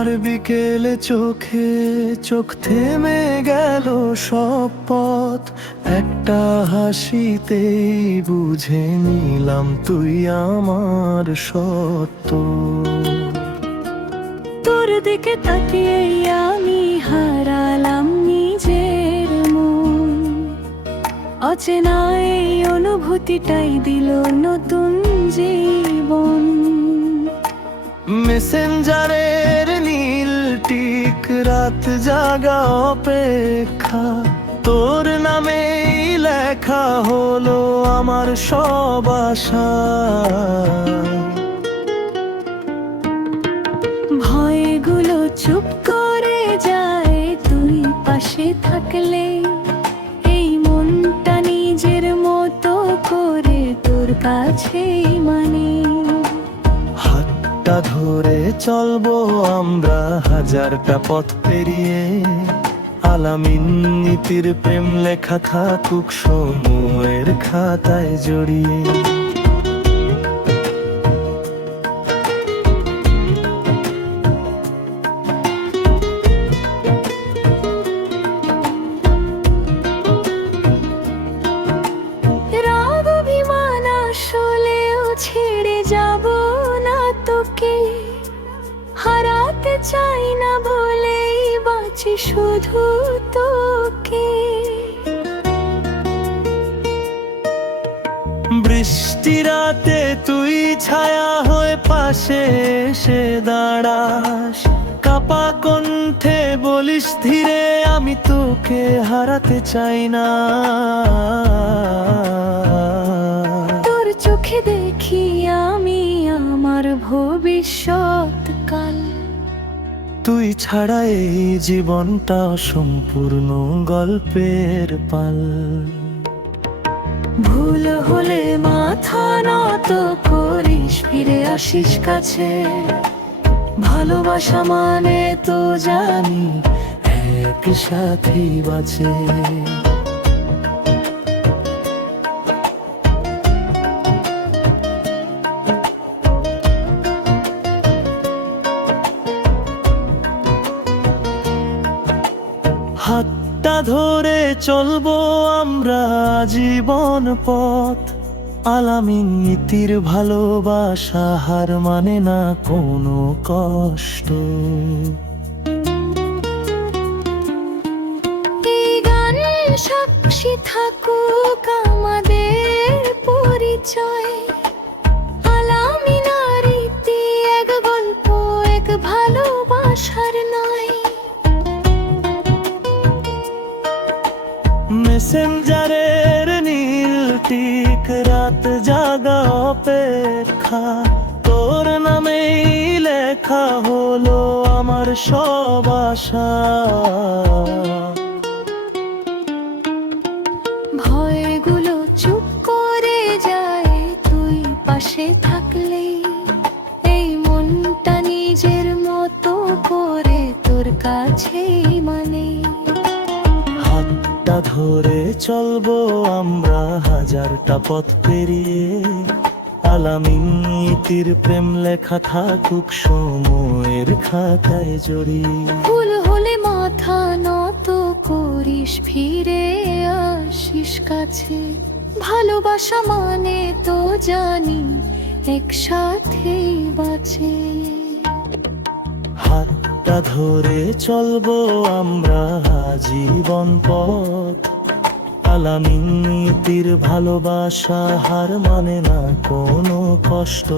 আর বিকেলে চোখে চোখ থেমে গেল সব পথ, একটা হাসিতেই বুঝে নিলাম তুই আমার সত্য। তোর দিকে তাকিয়ে আমি হারালাম নিজের মন, অচেনা এই অনুভূতিটাই দিল নতুন জীবন। মেসেঞ্জারের নীল টিক, রাত জাগা অপেক্ষা, তোর নামেই লেখা হলো আমার সব আশা। ভয়গুলো চুপ করে যায় তুই পাশে থাকলে, এই মনটা নিজের মতো করে তোর কাছেই মানে। হাতটা ধরে চলবো আমরা হাজারটা পথ পেরিয়ে, আলামিন নীতির প্রেম লেখা থাকুক সময়ের খাতায় জড়িয়ে। রাগ অভিমান আসলেও ছেড়ে যাব না তোকে, হারাতে চাই না বলেই বাঁচি শুধু তোকে। বৃষ্টি রাতে তুই ছায়া হয়ে পাশে এসে দাঁড়াস, কাপা কণ্ঠে বলিস ধীরে আমি তোকে হারাতে চাই না। তোর চোখে দেখি আমি আমার ভবিষ্যৎ কাল, তুই ছাড়া এই জীবনটা সম্পূর্ণ গল্পের পাল। ভুল হলে মাথা নত করিস, ফিরে আসিস কাছে। ভালোবাসা মানে তো জানি একসাথে বাঁচে। হাতটা ধরে চলবো আমরা জীবন পথ, আলামিন নীতির ভালোবাসা হার মানে না কোনো কষ্ট। এই গান সাক্ষী থাকুক আমাদের পরিচয়, আলামিন আর রীতি এক গল্প, এক ভালোবাসার নয়। মেসেঞ্জারের নীল টিক, রাত জাগা অপেক্ষা, তোর নামেই লেখা হলো আমার সব আশা। ভয়গুলো চুপ করে যায় তুই পাশে থাকলে, এই মনটা নিজের মতো করে তোর কাছেই মানে। হাতটা ধরে চলবো আমরা হাজারটা পথ পেরিয়ে, আলামিন নীতির প্রেম লেখা থাকুক সময়ের খাতায় জড়িয়ে। ভুল হলে মাথা নত করিস, ফিরে আসিস কাছে। ভালোবাসা মানে তো জানি একসাথেই বাঁচে। হাতটা ধরে চলবো আমরা জীবন পথ, আলামিন নীতির ভালোবাসা হার মানে না কোনো কষ্ট।